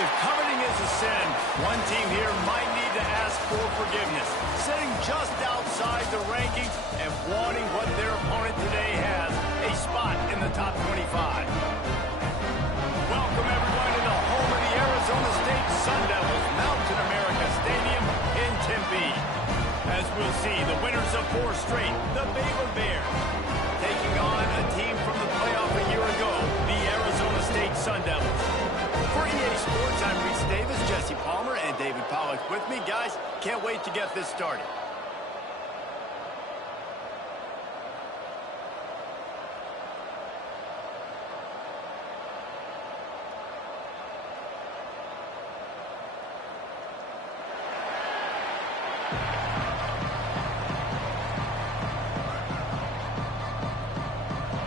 If coveting is a sin, one team here might need to ask for forgiveness, sitting just outside the rankings and wanting what their opponent today has, a spot in the top 25. Welcome, everyone, to the home of the Arizona State Sun Devils, Mountain America Stadium in Tempe. As we'll see, the winners of 4 straight, the Baylor Bears, taking on a team from the playoff a year ago, the Arizona State Sun Devils. For EA Sports, I'm Reese Davis, Jesse Palmer, and David Pollack with me. Guys, can't wait to get this started.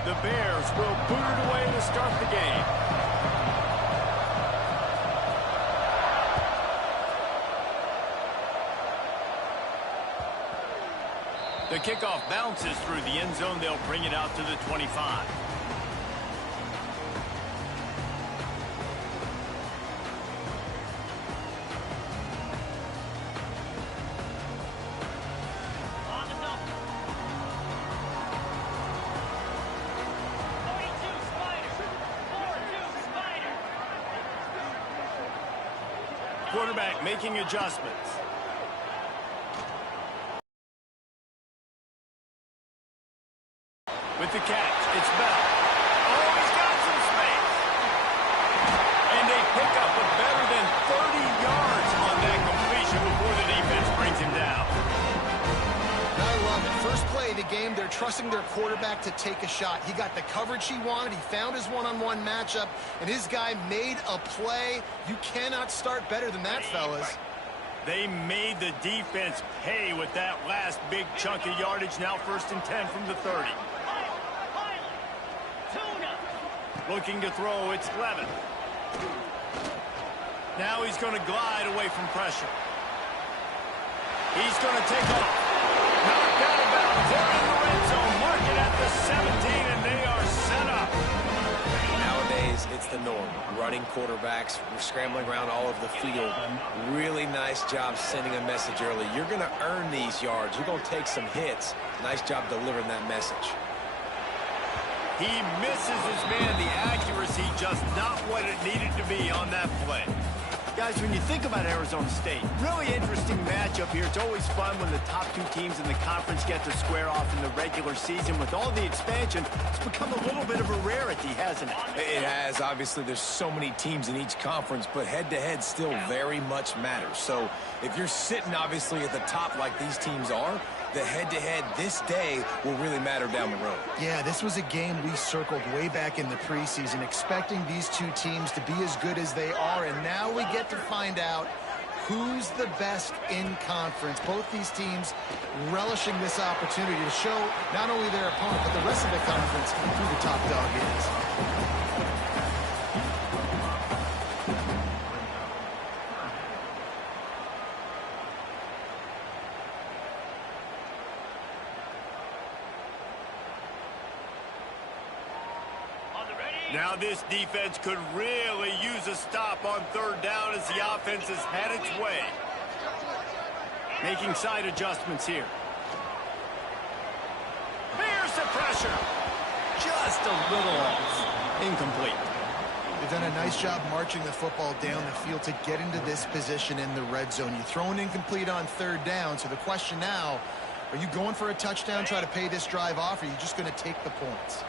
The Bears will boot it away to start the game. The kickoff bounces through the end zone. They'll bring it out to the 25. Quarterback making adjustments. With the catch, it's Bell. Oh, he's got some space. And they pick up a better than 30 yards on that completion before the defense brings him down. I love it. First play of the game, they're trusting their quarterback to take a shot. He got the coverage he wanted. He found his one-on-one matchup, and his guy made a play. You cannot start better than that, fellas. They made the defense pay with that last big chunk of yardage. Now 1st and 10 from the 30. Looking to throw, it's Levin. Now he's going to glide away from pressure. He's going to take off. Knocked out of bounds. They're in the red zone. Mark it at the 17, and they are set up. Nowadays, it's the norm. Running quarterbacks, scrambling around all over the field. Really nice job sending a message early. You're going to earn these yards. You're going to take some hits. Nice job delivering that message. He misses his man. The accuracy just not what it needed to be on that play. Guys, when you think about Arizona State, really interesting matchup here. It's always fun when the top 2 teams in the conference get to square off in the regular season. With all the expansion, it's become a little bit of a rarity, hasn't it? It has. Obviously, there's so many teams in each conference, but head-to-head still very much matters. So if you're sitting, obviously, at the top like these teams are, the head-to-head this day will really matter down the road. Yeah, this was a game we circled way back in the preseason, expecting these 2 teams to be as good as they are, and now we get to find out who's the best in conference. Both these teams relishing this opportunity to show not only their opponent, but the rest of the conference who the top dog is. Now this defense could really use a stop on 3rd down as the offense has had its way. Making side adjustments here. Here's the pressure. Just a little off. Incomplete. They've done a nice job marching the football down the field to get into this position in the red zone. You throw an incomplete on 3rd down, so the question now, are you going for a touchdown, try to pay this drive off, or are you just going to take the points?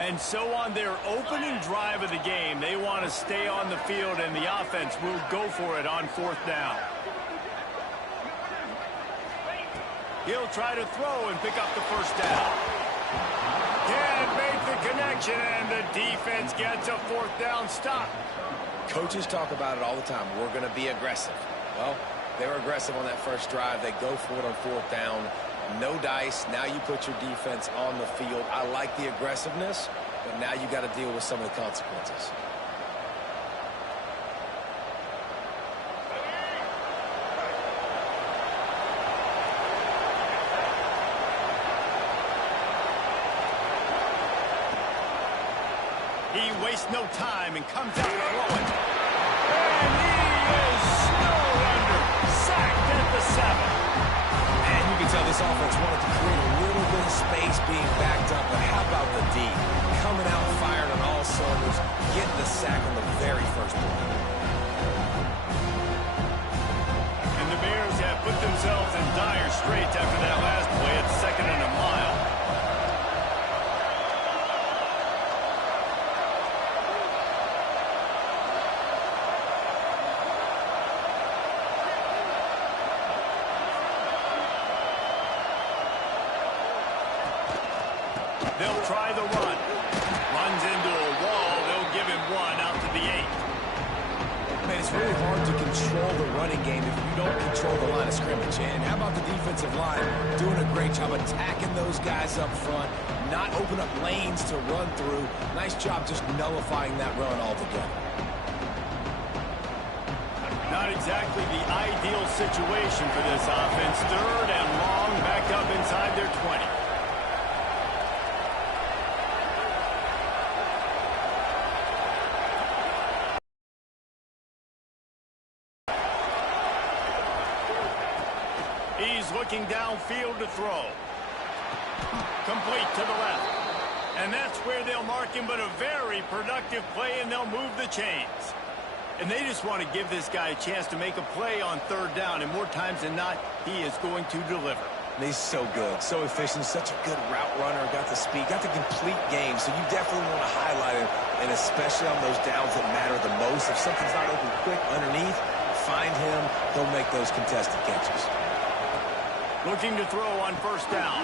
And so on their opening drive of the game, they want to stay on the field, and the offense will go for it on 4th down. He'll try to throw and pick up the 1st down. Can't make the connection, and the defense gets a 4th down stop. Coaches talk about it all the time. We're going to be aggressive. Well, they were aggressive on that first drive. They go for it on 4th down. No dice. Now you put your defense on the field. I like the aggressiveness, but now you got to deal with some of the consequences. He wastes no time and comes out throwing. And 7. And you can tell this offense wanted to create a little bit of space being backed up, but how about the D? Coming out fired on all cylinders, getting the sack on the very first play. And the Bears have put themselves in dire straits after that last play at 2nd and a mile. They'll try the run. Runs into a wall. They'll give him 1 out to the 8. Man, it's really hard to control the running game if you don't control the line of scrimmage. And how about the defensive line doing a great job attacking those guys up front, not open up lanes to run through. Nice job just nullifying that run altogether. Not exactly the ideal situation for this offense. 3rd and long, back up inside their 20. He's looking downfield to throw. Complete to the left. And that's where they'll mark him, but a very productive play, and they'll move the chains. And they just want to give this guy a chance to make a play on 3rd down, and more times than not, he is going to deliver. He's so good, so efficient, such a good route runner, got the speed, got the complete game, so you definitely want to highlight him, and especially on those downs that matter the most. If something's not open quick underneath, find him, he'll make those contested catches. Looking to throw on 1st down.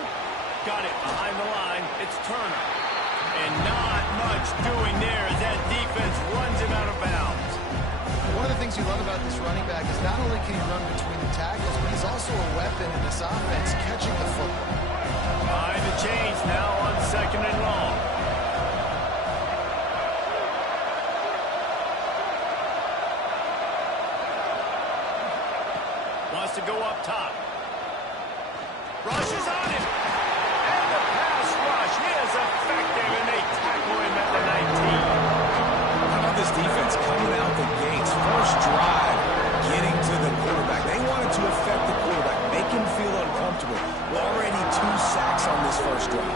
Got it behind the line. It's Turner. And not much doing there as that defense runs him out of bounds. One of the things you love about this running back is not only can he run between the tackles, but he's also a weapon in this offense catching the football. Behind the chains now on 2nd and long. Wants to go up top. Rushes on him. And the pass rush is effective, and they tackle him at the 19. How about this defense coming out the gates? First drive, getting to the quarterback. They wanted to affect the quarterback, make him feel uncomfortable. Already 2 sacks on this first drive.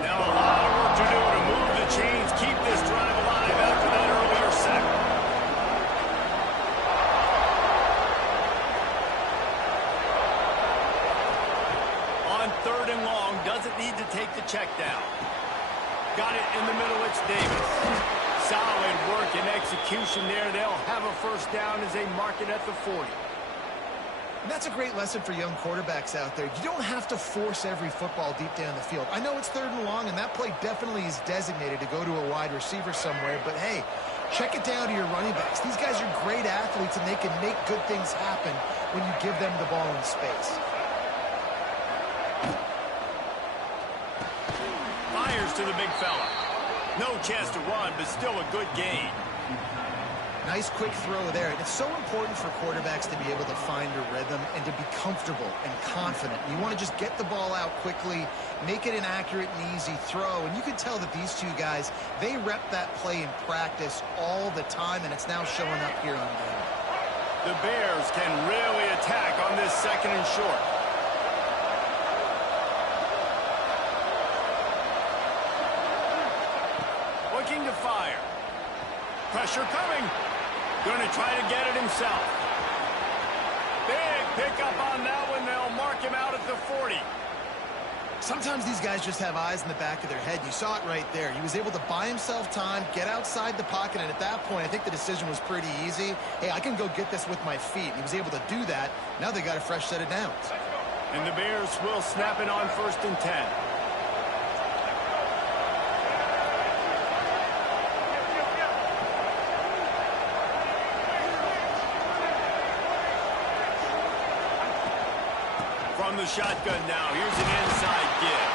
Now a lot of work to do to move the chains, keep this drive alive after that earlier sack. On 3rd and long, doesn't need to take the check down. Got it in the middle, it's Davis. Solid work and execution there. They'll have a 1st down as they mark it at the 40. And that's a great lesson for young quarterbacks out there. You don't have to force every football deep down the field. I know it's 3rd and long, and that play definitely is designated to go to a wide receiver somewhere, but hey, check it down to your running backs. These guys are great athletes, and they can make good things happen when you give them the ball in space. Fires to the big fella. No chance to run, but still a good gain. Nice quick throw there. And it's so important for quarterbacks to be able to find a rhythm and to be comfortable and confident. You want to just get the ball out quickly, make it an accurate and easy throw. And you can tell that these two guys, they rep that play in practice all the time, and it's now showing up here on game. The Bears can really attack on this 2nd and short. Looking to fire. Pressure coming. Going to try to get it himself. Big pickup on that one. They'll mark him out at the 40. Sometimes these guys just have eyes in the back of their head. You saw it right there. He was able to buy himself time, get outside the pocket, and at that point, I think the decision was pretty easy. Hey, I can go get this with my feet. He was able to do that. Now they got a fresh set of downs. And the Bears will snap it on 1st and 10. From the shotgun now. Here's an inside give.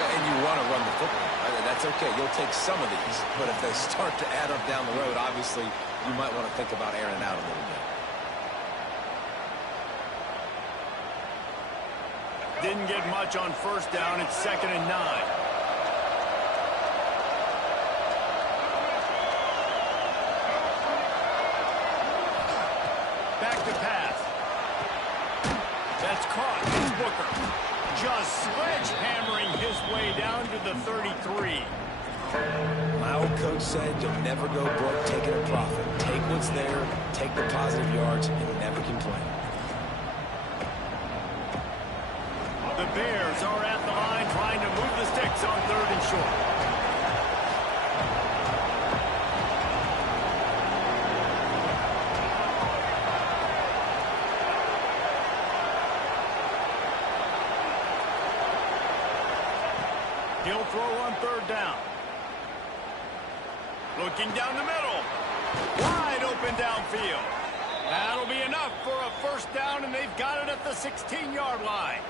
And you want to run the football. That's okay. You'll take some of these. But if they start to add up down the road, obviously, you might want to think about airing it out a little bit. Didn't get much on 1st down. It's 2nd and 9. It's caught. It's Booker. Just sledgehammering his way down to the 33. My old coach said you'll never go broke taking a profit. Take what's there, take the positive yards, and never complain. The Bears are at the line trying to move the sticks on 3rd and short. He'll throw on 3rd down. Looking down the middle. Wide open downfield. That'll be enough for a 1st down, and they've got it at the 16-yard line.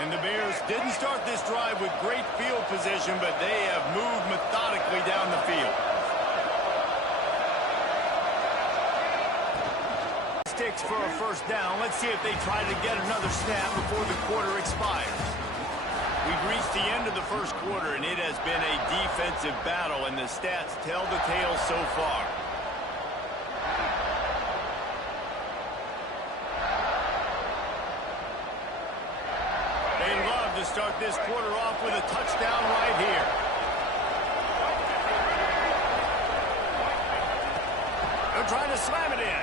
And the Bears didn't start this drive with great field position, but they have moved methodically down the field. Sticks for a 1st down. Let's see if they try to get another snap before the quarter expires. We've reached the end of the 1st quarter, and it has been a defensive battle, and the stats tell the tale so far. To start this quarter off with a touchdown right here. They're trying to slam it in.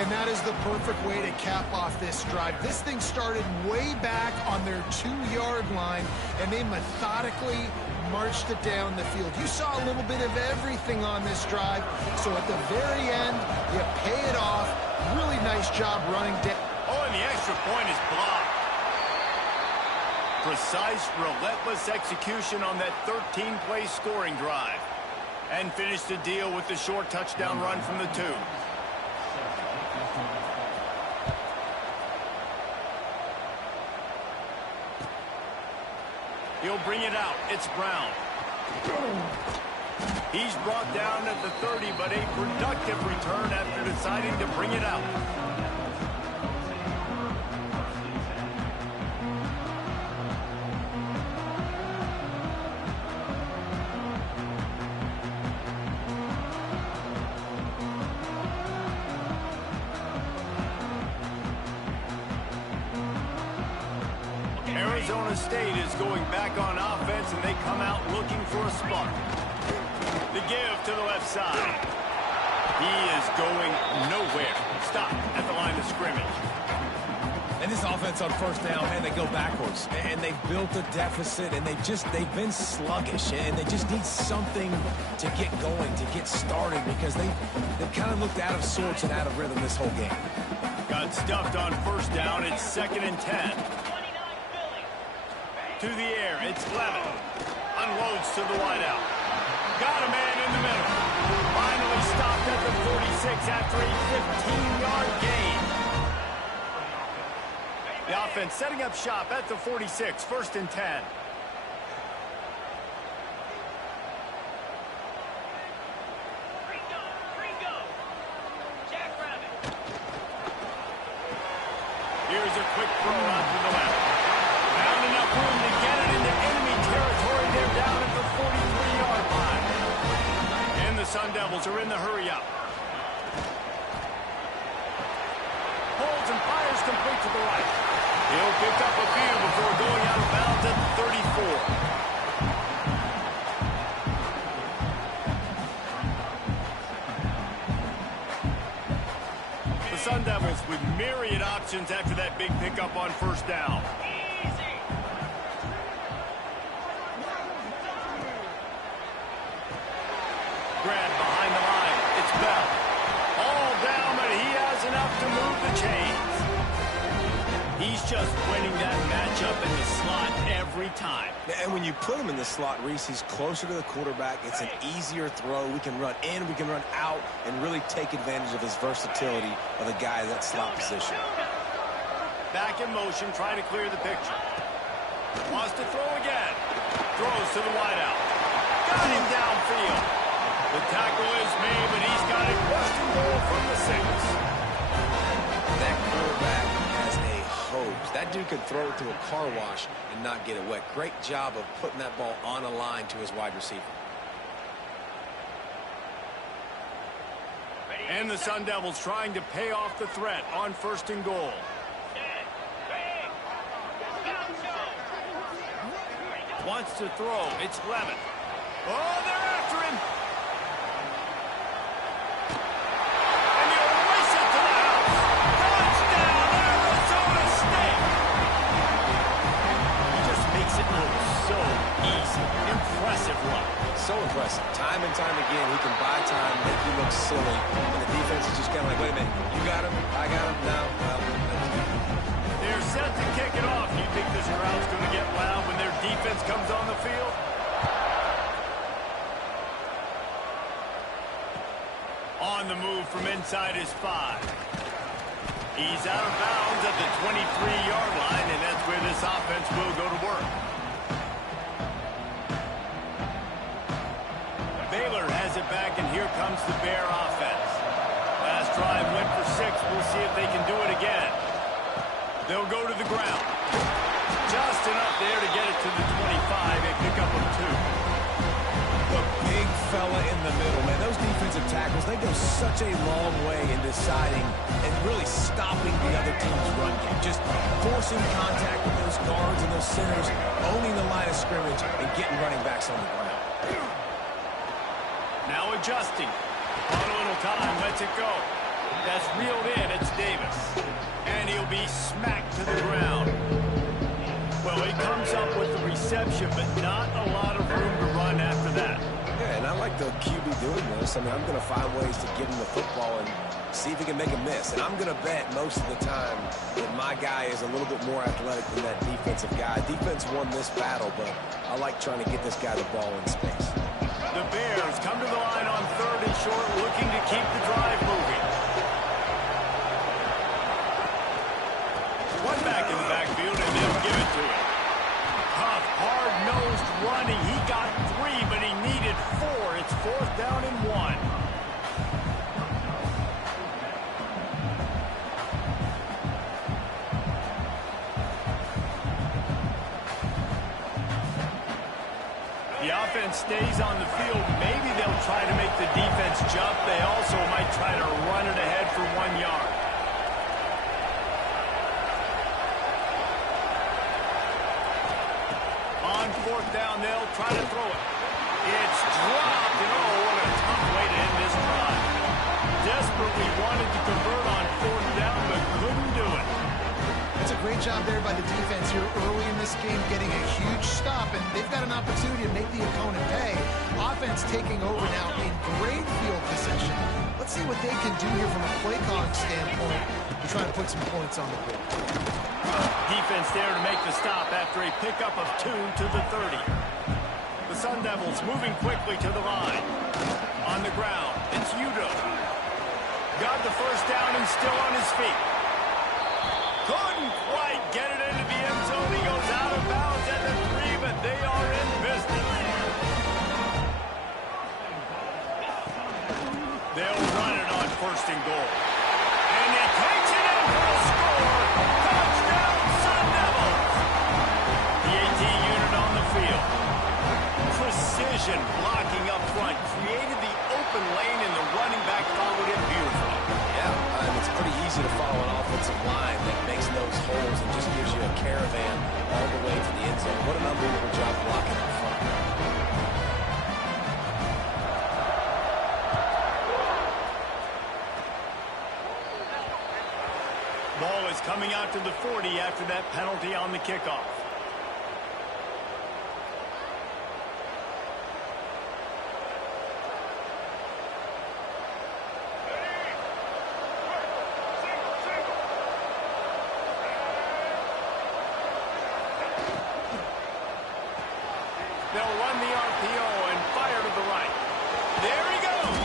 And that is the perfect way to cap off this drive. This thing started way back on their 2-yard line, and they methodically marched it down the field. You saw a little bit of everything on this drive, so at the very end, you pay it off. Really nice job running down. Oh, and the extra point is blocked. Precise, relentless execution on that 13-play scoring drive. And finished the deal with the short touchdown run from the 2. He'll bring it out. It's Brown. He's brought down at the 30, but a productive return after deciding to bring it out. Arizona State is going back on offense, and they come out looking for a spark. The give to the left side. He is going nowhere. Stop at the line of scrimmage. And this offense on 1st down, man, they go backwards. And they've built a deficit, and they've been sluggish. And they just need something to get going, to get started, because they've kind of looked out of sorts and out of rhythm this whole game. Got stuffed on 1st down. It's 2nd and 10. To the air, it's Levin. Unloads to the wideout. Got a man in the middle. Finally stopped at the 46 after a 15-yard gain. The offense setting up shop at the 46, 1st and 10. Here's a quick throw out to the left. Found enough room to get it into enemy territory. They're down at the 43-yard line. And the Sun Devils are in the hurry-up. Holds and fires complete to the right. He'll pick up a few before going out of bounds at the 34. Sun Devils with myriad options after that big pickup on 1st down. Easy. Grab behind the line. It's Bell. All down, but he has enough to move the chains. He's just winning that matchup in the slot every time. And when you put him in the slot, Reese, he's closer to the quarterback. It's an easier throw. We can run in, we can run out, and really take advantage of his versatility of the guy in that slot position. Back in motion, trying to clear the picture. Wants to throw again. Throws to the wideout. Got him downfield. The tackle is made, but he's got it first and goal from the 6. That quarterback has a hose. That dude could throw it through a car wash and not get it wet. Great job of putting that ball on a line to his wide receiver. And the Sun Devils trying to pay off the threat on first and goal. Wants to throw. It's Levitt. Oh, they're after him. And he'll race it to the house. Touchdown, Arizona State. He just makes it look so easy. Impressive run. So impressive. Time and time again, he can buy time, make you look silly. And the defense is just kind of like, wait a minute, you got him, I got him, no. They're set to kick it off. You think this crowd's going to get loud when their defense comes on the field? On the move from inside his 5. He's out of bounds at the 23-yard line, and that's where this offense will go to work. Baylor has it back, and here comes the Bear offense. Last drive went for 6. We'll see if they can do it again. They'll go to the ground. Just enough there to get it to the 25. A pickup of 2. The big fella in the middle, man. Those defensive tackles, they go such a long way in deciding and really stopping the other team's run game. Just forcing contact with those guards and those centers, owning the line of scrimmage, and getting running backs on the ground. Now adjusting. On a little time, lets it go. That's reeled in. It's Davis. And he'll be smacked to the ground. Well, he comes up with the reception, but not a lot of room to run after that. Yeah, and I like the QB doing this. I mean, I'm going to find ways to give him the football and see if he can make a miss. And I'm going to bet most of the time that my guy is a little bit more athletic than that defensive guy. Defense won this battle, but I like trying to get this guy the ball in space. The Bears come to the line on 3rd and short, looking to keep the drive moving. One back in the backfield, and they'll give it to him. Tough, hard-nosed running. He got 3, but he needed 4. It's 4th down and 1. The offense stays on the field. Maybe they'll try to make the defense jump. They also might try to run it ahead for 1 yard. On 4th down, they'll try to throw it. It's dropped, and oh, what a tough way to end this drive. Desperately wanted to convert on 4th down, but couldn't do it. That's a great job there by the defense here early in this game, getting a huge stop, and they've got an opportunity to make the opponent pay. Offense taking over now in great field possession. Let's see what they can do here from a play calling standpoint to try to put some points on the board. Defense there to make the stop after a pickup of 2 to the 30. The Sun Devils moving quickly to the line. On the ground, it's Udo. Got the first down and still on his feet. Couldn't quite get it into the end zone. He goes out of bounds at the 3, but they are in business. They'll run it on 1st and goal. And he takes it in for a score. Touchdown, Sun Devils. The 18 unit on the field. Precision blocking up front. Created the open lane, and the running back followed it beautifully. Yeah, it's pretty easy to follow an offensive line that makes those holes and just gives you a caravan all the way to the end zone. What an unbelievable job blocking up front. Ball is coming out to the 40 after that penalty on the kickoff. They'll run the RPO and fire to the right. There he goes.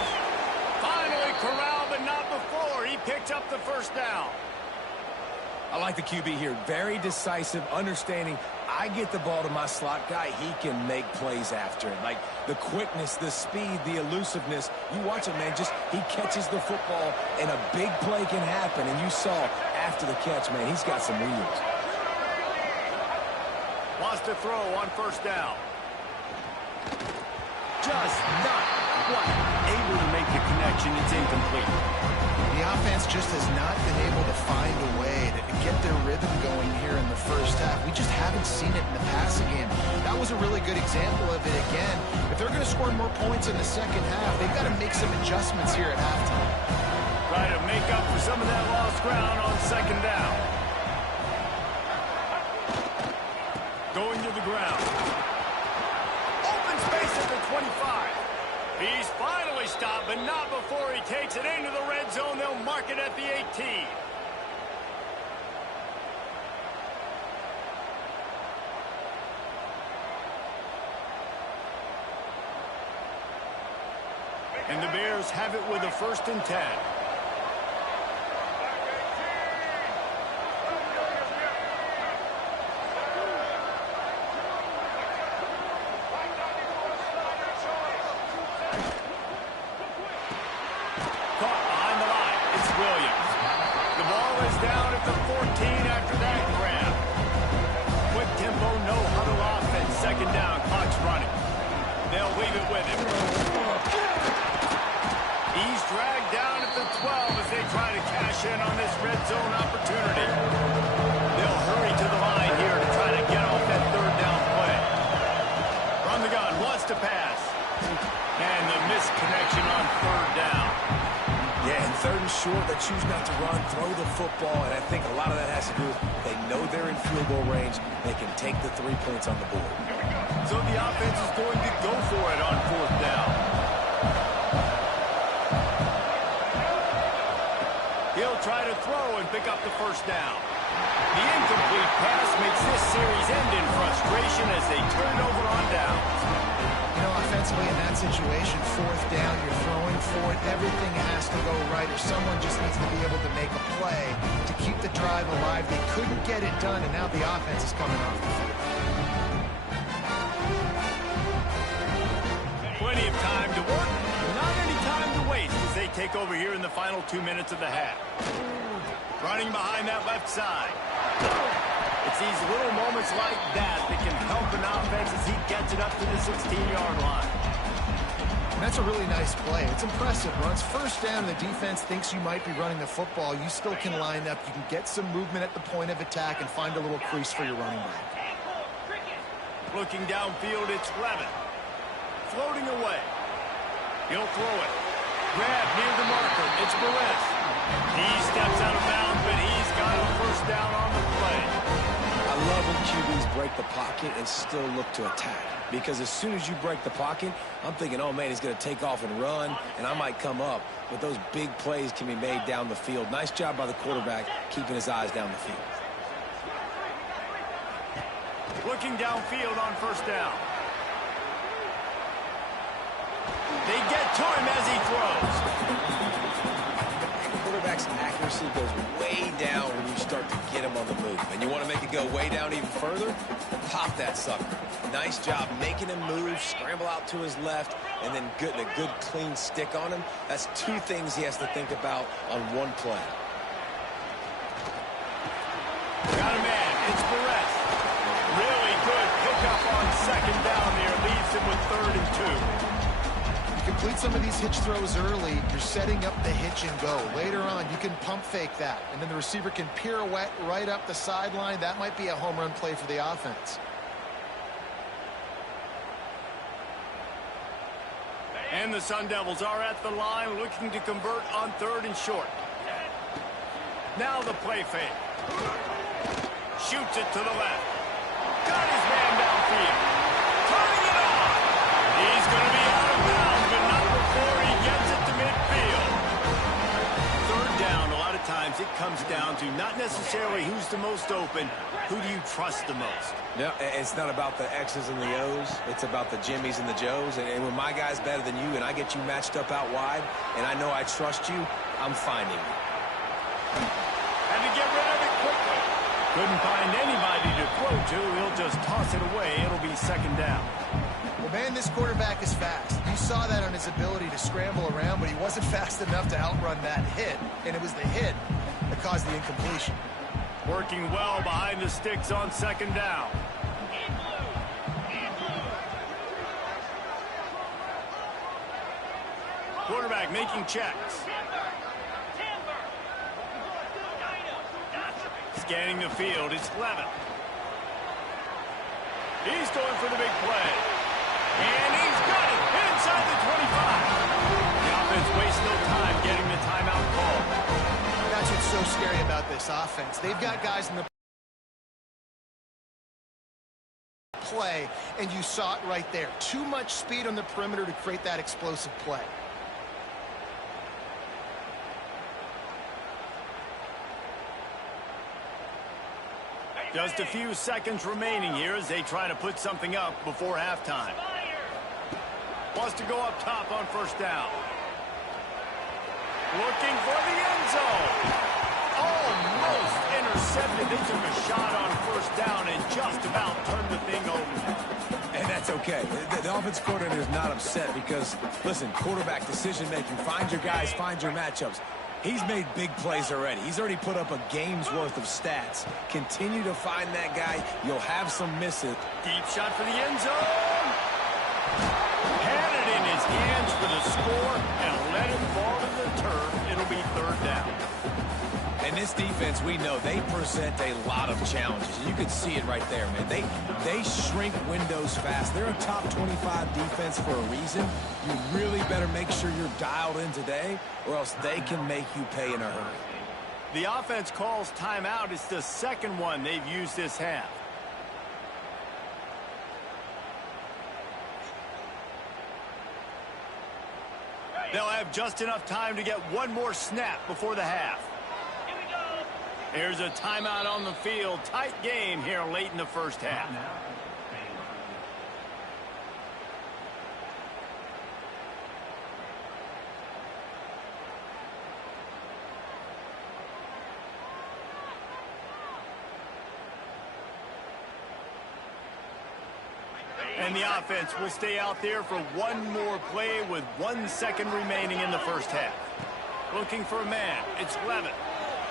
Finally corralled, but not before. He picked up the first down. I like the QB here. Very decisive, understanding I get the ball to my slot guy, he can make plays after it. Like the quickness, the speed, the elusiveness. You watch it, man, just he catches the football and a big play can happen. And you saw after the catch, man, he's got some wheels. Wants to throw on first down. Just not quite able to make the connection. It's incomplete. The offense just has not been able to find a way to get their rhythm going here in the first half. We just haven't seen it in the passing game. That was a really good example of it again. If they're going to score more points in the second half, they've got to make some adjustments here at halftime. Try to make up for some of that lost ground on second down. Going to the ground. Open space at the 25. He's finally stopped, but not before he takes it into the red zone. They'll mark it at the 18. And the Bears have it with a 1st and 10. Down at the 14 after that grab. Quick tempo, no huddle offense. Second down, clock's running. They'll leave it with him. He's dragged down at the 12 as they try to cash in on this red zone opportunity. They'll hurry to the line here to try to get off that 3rd down play. From the gun, wants to pass. And the missed connection on 3rd down. Yeah, and 3rd and short, they choose not to run, throw the football, and I think a lot of that has to do with they know they're in field goal range. They can take the 3 points on the board. So the offense is going to go for it on 4th down. He'll try to throw and pick up the 1st down. The incomplete pass makes this series end in frustration as they turn it over on downs. You know, offensively in that situation, 4th down, you're throwing for it. Everything has to go right, or someone just needs to be able to make a play to keep the drive alive. They couldn't get it done, and now the offense is coming off the field. Plenty of time to work, not any time to waste as they take over here in the final 2 minutes of the half. Running behind that left side. It's these little moments like that that can help an offense as he gets it up to the 16-yard line. And that's a really nice play. It's impressive. Runs 1st down, and the defense thinks you might be running the football. You still can line up. You can get some movement at the point of attack and find a little crease for your running back. Looking downfield, it's Levin. Floating away. He'll throw it. Grab near the marker. It's Perez. He steps out of bounds, but he's got a 1st down on the play. I love when QBs break the pocket and still look to attack. Because as soon as you break the pocket, I'm thinking, oh, man, he's going to take off and run, and I might come up. But those big plays can be made down the field. Nice job by the quarterback keeping his eyes down the field. Looking downfield on 1st down. They get to him as he throws. Quarterback's accuracy goes way down when you start to get him on the move. And you want to make it go way down even further? Pop that sucker. Nice job making him move, scramble out to his left, and then getting a good clean stick on him. That's 2 things he has to think about on 1 play. Got a man. It's Perez. Really good pickup on 2nd down there. Leaves him with 3rd and 2. Complete some of these hitch throws early. You're setting up the hitch and go. Later on, you can pump fake that, and then the receiver can pirouette right up the sideline. That might be a home run play for the offense. And the Sun Devils are at the line looking to convert on 3rd and short. Now the play fake. Shoots it to the left. Got his man downfield. Turning it on. He's going to be out of bounds, but not before he gets it to midfield. 3rd down, a lot of times it comes down to not necessarily who's the most open, who do you trust the most? No, it's not about the X's and the O's. It's about the Jimmies and the Joes. And when my guy's better than you and I get you matched up out wide and I know I trust you, I'm finding you. Had to get rid of it quickly. Couldn't find anybody to throw to. He'll just toss it away. It'll be second down. Well, man, this quarterback is fast. You saw that on his ability to scramble around, but he wasn't fast enough to outrun that hit, and it was the hit that caused the incompletion. Working well behind the sticks on second down. Quarterback making checks. Scanning the field, it's Levin. He's going for the big play. And he's got it inside the 25. The offense wastes no time getting the timeout call. That's what's so scary about this offense. They've got guys in the play, and you saw it right there. Too much speed on the perimeter to create that explosive play. Just a few seconds remaining here as they try to put something up before halftime. Wants to go up top on first down. Looking for the end zone. Almost intercepted. They took a shot on first down and just about turned the thing over. And that's okay. The offense coordinator is not upset because, listen, quarterback decision-making, find your guys, find your matchups. He's made big plays already. He's already put up a game's worth of stats. Continue to find that guy. You'll have some misses. Deep shot for the end zone. Had it in his hands for the score and let it fall to the turf. It'll be third down. And this defense, we know, they present a lot of challenges. You can see it right there, man. They shrink windows fast. They're a top 25 defense for a reason. You really better make sure you're dialed in today, or else they can make you pay in a hurry. The offense calls timeout. It's the second one they've used this half. They'll have just enough time to get one more snap before the half. Here's a timeout on the field. Tight game here late in the first half. And the offense will stay out there for one more play with 1 second remaining in the first half. Looking for a man. It's Levin.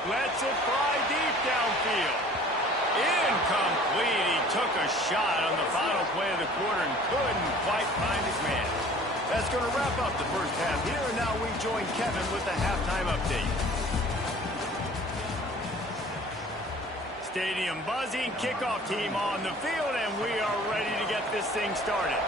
Lets it fly deep downfield. Incomplete. He took a shot on the final play of the quarter and couldn't quite find his man. That's going to wrap up the first half here. And now we join Kevin with the halftime update. Stadium buzzing, kickoff team on the field, and we are ready to get this thing started.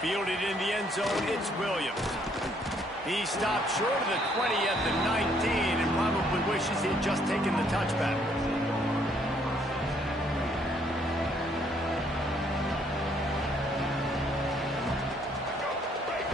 Fielded in the end zone, it's Williams. He stopped short of the 20 at the 19 and probably wishes he'd just taken the touchback.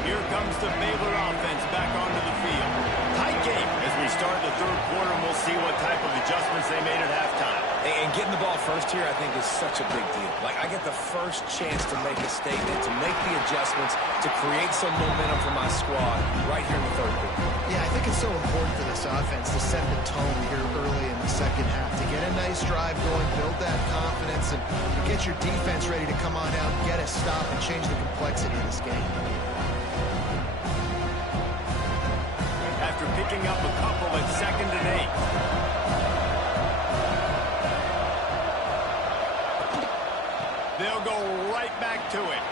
Here comes the Baylor offense back onto the field. Tight game as we start the third quarter, and we'll see what type of adjustments they made at halftime. And getting the ball first here, I think, is such a big deal. Like, I get the first chance to make a statement, to make the adjustments, to create some momentum for my squad right here in the third quarter. Yeah, I think it's so important for this offense to set the tone here early in the second half, to get a nice drive going, build that confidence, and get your defense ready to come on out, get a stop, and change the complexity of this game. After picking up a couple at 2nd and 8. They'll go right back to it.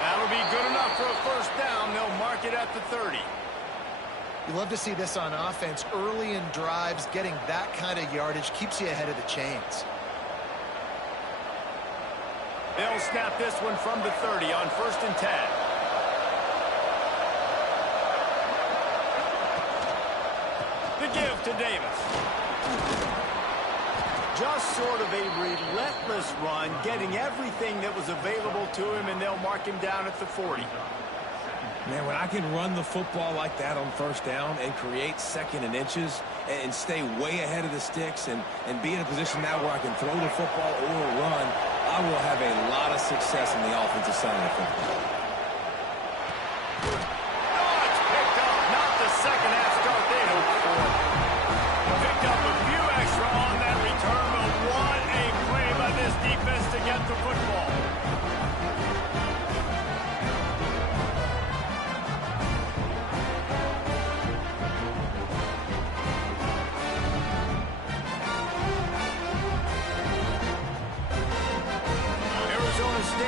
That'll be good enough for a first down. They'll mark it at the 30. You love to see this on offense. Early in drives, getting that kind of yardage keeps you ahead of the chains. They'll snap this one from the 30 on 1st and 10. The give to Davis. Just sort of a relentless run, getting everything that was available to him, and they'll mark him down at the 40. Man, when I can run the football like that on first down and create 2nd and inches and stay way ahead of the sticks and be in a position now where I can throw the football or run, I will have a lot of success in the offensive side of the football. Oh, it's picked up, not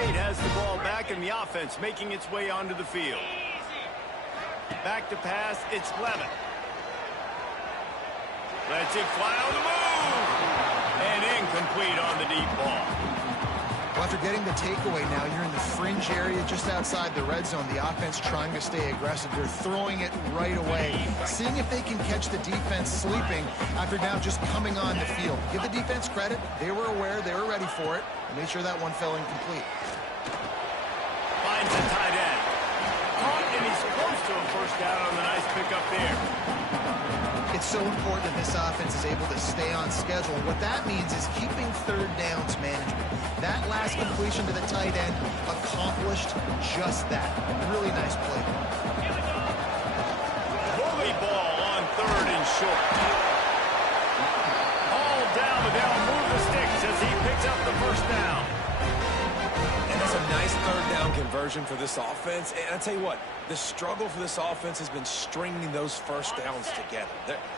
28 has the ball back, and the offense making its way onto the field. Back to pass, it's Levin. Lets it fly on the move. And incomplete on the deep ball. Well, after getting the takeaway now, you're in the fringe area just outside the red zone. The offense trying to stay aggressive. They're throwing it right away, seeing if they can catch the defense sleeping after now just coming on the field. Give the defense credit. They were aware. They were ready for it. And made sure that one fell incomplete. Finds a tight end. Caught, and he's close to a first down on the nice pickup there. It's so important that this offense is able to stay on schedule. What that means is keeping third downs management. That last completion to the tight end accomplished just that. Really nice play. Bully ball on third and short. All down, but they'll move the sticks as he picks up the first down. And that's a nice third down conversion for this offense. And I tell you what, the struggle for this offense has been stringing those first downs together.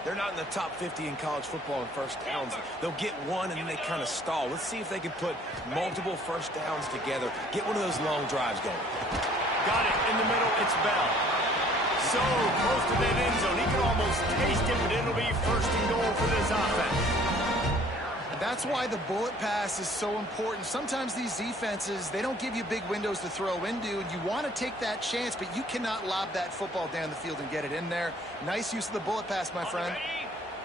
They're not in the top 50 in college football in first downs. They'll get one and then they kind of stall. Let's see if they can put multiple first downs together. Get one of those long drives going. Got it in the middle. It's Bell. So close to that end zone. He can almost taste it, but it'll be first and goal for this offense. That's why the bullet pass is so important. Sometimes these defenses, they don't give you big windows to throw into, and you want to take that chance, but you cannot lob that football down the field and get it in there. Nice use of the bullet pass, my friend.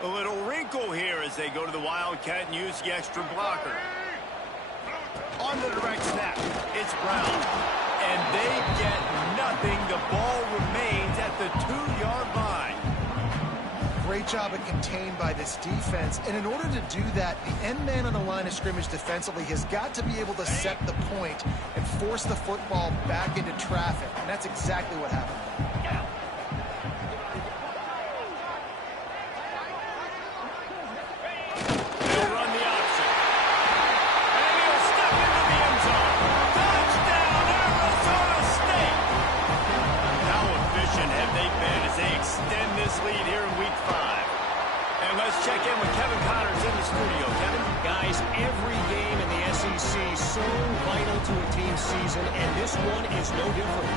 A little wrinkle here as they go to the Wildcat and use the extra blocker. On the direct snap, it's Brown. And they get nothing. The ball remains at the 2-yard line. Great job at contained by this defense. And in order to do that, the end man on the line of scrimmage defensively has got to be able to set the point and force the football back into traffic. And that's exactly what happened. They'll run the option. And he'll step into the end zone. Touchdown, Arizona State! How efficient have they been as they extend this lead here in Week 5? And let's check in with Kevin Connors in the studio. Kevin? Guys, every game in the SEC so vital to a team's season, and this one is no different.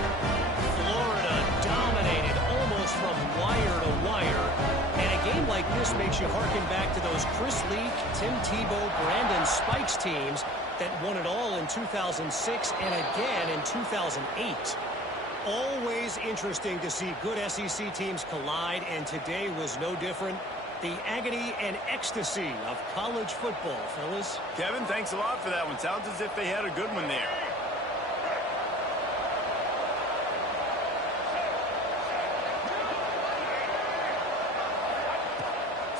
Florida dominated almost from wire to wire, and a game like this makes you harken back to those Chris Leak, Tim Tebow, Brandon Spikes teams that won it all in 2006 and again in 2008. Always interesting to see good SEC teams collide, and today was no different. The agony and ecstasy of college football, fellas. Kevin, thanks a lot for that one. Sounds as if they had a good one there.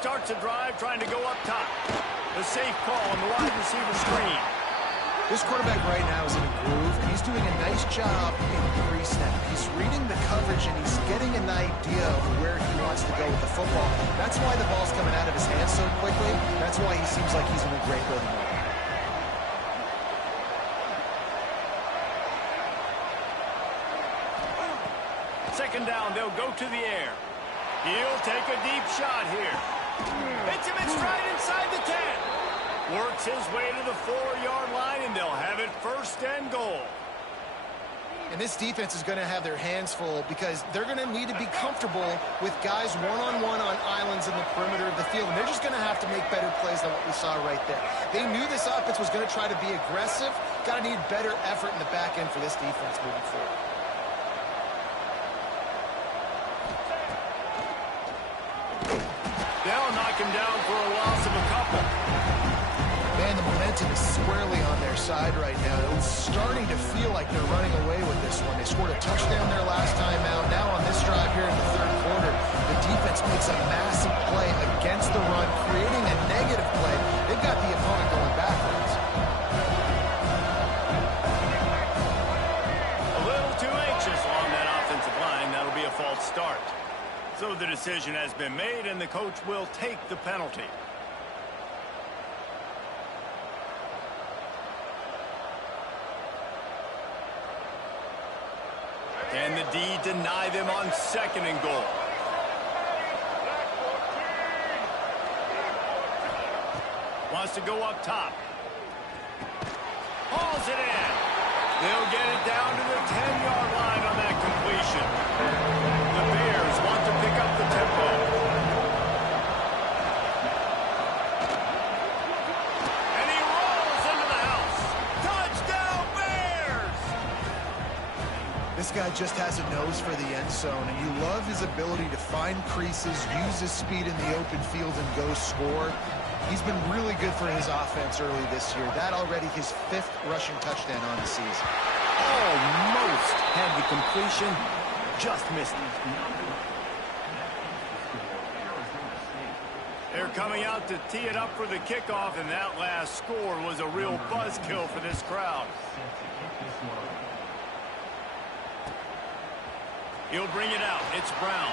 Starts a drive, trying to go up top. The safe call on the wide receiver screen. This quarterback right now is in a groove, and he's doing a nice job in pre-snap. He's reading the coverage, and he's getting an idea of where he wants to go with the football. That's why the ball's coming out of his hands so quickly. That's why he seems like he's in a great rhythm. Second down, they'll go to the air. He'll take a deep shot here. Hits him in stride inside the 10. Works his way to the 4-yard line, and they'll have it first and goal. And this defense is going to have their hands full because they're going to need to be comfortable with guys one-on-one on islands in the perimeter of the field. And they're just going to have to make better plays than what we saw right there. They knew this offense was going to try to be aggressive. Got to need better effort in the back end for this defense moving forward. They'll knock him down for a loss of a couple. Man, the momentum is squarely on their side right now. It's starting to feel like they're running away with this one. They scored a touchdown their last time out. Now on this drive here in the third quarter, the defense makes a massive play against the run, creating a negative play. They've got the opponent going backwards. A little too anxious on that offensive line. That'll be a false start. So the decision has been made, and the coach will take the penalty. Can the D deny them on second and goal? Wants to go up top. Hauls it in. They'll get it down to the 10-yard line on that completion. The Bears want to pick up the tempo. And he rolls into the house. Touchdown, Bears! This guy just has a nose for the end zone, and you love his ability to find creases, use his speed in the open field, and go score. He's been really good for his offense early this year. That already his 5th rushing touchdown on the season. Almost had the completion, just missed it. They're coming out to tee it up for the kickoff, and that last score was a real buzzkill for this crowd. He'll bring it out. It's Brown.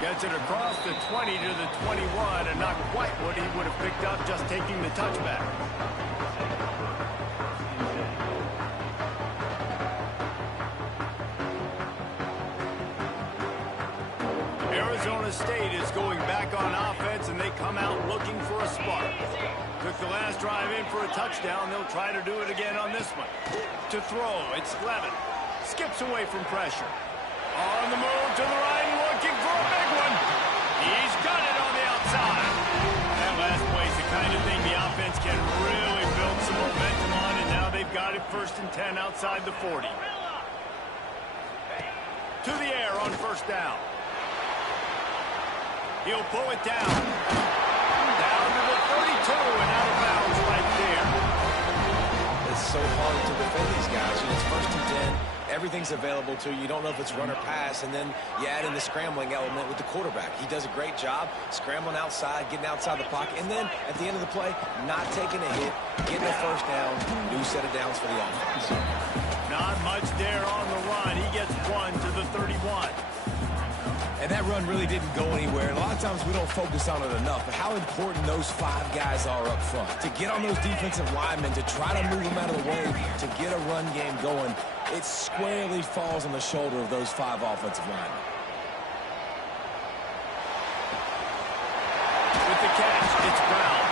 Gets it across the 20 to the 21, and not quite what he would have picked up just taking the touchback. Arizona State is going back on offense, and they come out looking for a spark. Took the last drive in for a touchdown. They'll try to do it again on this one. To throw, it's Levin. Skips away from pressure. On the move to the right, looking for a big one. He's got it on the outside. That last play's the kind of thing the offense can really build some momentum on, and now they've got it 1st and 10 outside the 40. To the air on 1st down. He'll pull it down. Down to the 32 and out of bounds right there. It's so hard to defend these guys. You know, it's 1st and 10. Everything's available to you. You don't know if it's run or pass, and then you add in the scrambling element with the quarterback. He does a great job scrambling outside, getting outside the pocket, and then at the end of the play, not taking a hit, getting a 1st down, new set of downs for the offense. Not much there on the run. He gets 1 to the 31. And that run really didn't go anywhere. And a lot of times we don't focus on it enough, but how important those 5 guys are up front. To get on those defensive linemen, to try to move them out of the way, to get a run game going, it squarely falls on the shoulder of those 5 offensive linemen. With the catch, it's Brown.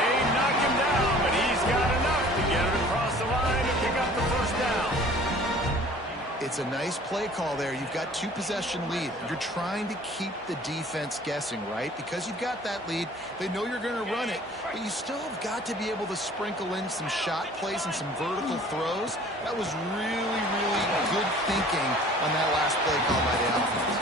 They knock him down, but he's got enough to get it across the line to pick up the 1st down. It's a nice play call there. You've got 2-possession lead. You're trying to keep the defense guessing, right? Because you've got that lead. They know you're going to run it, but you still have got to be able to sprinkle in some shot plays and some vertical throws. That was really, really good thinking on that last play call by the offense.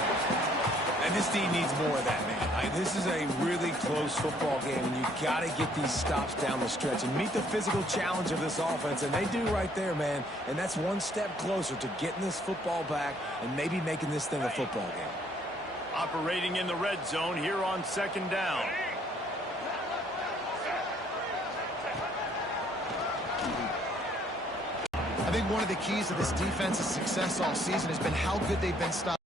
And this team needs more of that, man. This is a really close football game, and you've got to get these stops down the stretch and meet the physical challenge of this offense, and they do right there, man. And that's one step closer to getting this football back and maybe making this thing a football game. Operating in the red zone here on 2nd down. I think one of the keys to this defense's success all season has been how good they've been stopping